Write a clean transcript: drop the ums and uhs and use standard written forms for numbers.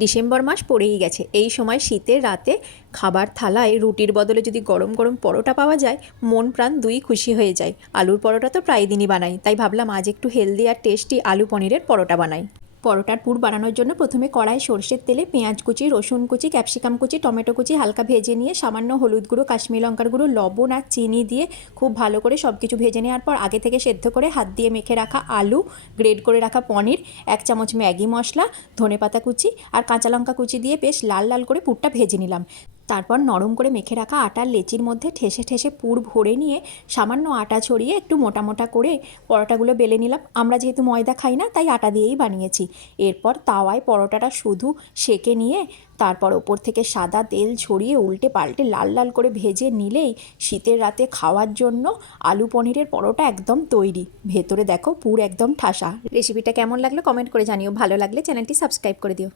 December মাস পড়েই গেছে। এই সময় শীতের রাতে খাবার থালায় রুটির বদলে যদি গরম গরম পরোটা পাওয়া যায়, মন প্রাণ দুই খুশি হয়ে যায়। আলুর পরোটা তো প্রায় দিনই বানাই, তাই ভাবলাম আজ একটু হেলদি আর টেস্টি আলু পনিরের পরোটা বানাই। পরোটার পুর বানানোর জন্য প্রথমে কড়াই সর্ষের তেলে পেঁয়াজ কুচি, রসুন কুচি, ক্যাপসিকাম কুচি, টমেটো কুচি হালকা ভেজে নিয়ে সামান্য হলুদ গুঁড়ো, কাশ্মীরি লঙ্কার গুঁড়ো, লবণ আর চিনি দিয়ে খুব ভালো করে সব কিছু ভেজে নেওয়ার পর আগে থেকে সেদ্ধ করে হাত দিয়ে মেখে রাখা আলু, গ্রেড করে রাখা পনির, 1 চামচ ম্যাগি মশলা, ধনেপাতা কুচি আর কাঁচা লঙ্কা কুচি দিয়ে বেশ লাল লাল করে পুরটা ভেজে নিলাম। তারপর নরম করে মেখে রাখা আটার লেচির মধ্যে ঠেসে ঠেসে পুর ভরে নিয়ে সামান্য আটা ছড়িয়ে একটু মোটা মোটা করে পরোটাগুলো বেলে নিলাম। আমরা যেহেতু ময়দা খাই না, তাই আটা দিয়েই বানিয়েছি। এরপর তাওয়ায় পরোটাটা শুধু সেঁকে নিয়ে তারপর ওপর থেকে সাদা তেল ছড়িয়ে উল্টে পাল্টে লাল লাল করে ভেজে নিলেই শীতের রাতে খাওয়ার জন্য আলু পনিরের পরোটা একদম তৈরি। ভেতরে দেখো পুর একদম ঠাসা। রেসিপিটা কেমন লাগলো কমেন্ট করে জানিও, ভালো লাগলে চ্যানেলটি সাবস্ক্রাইব করে দিও।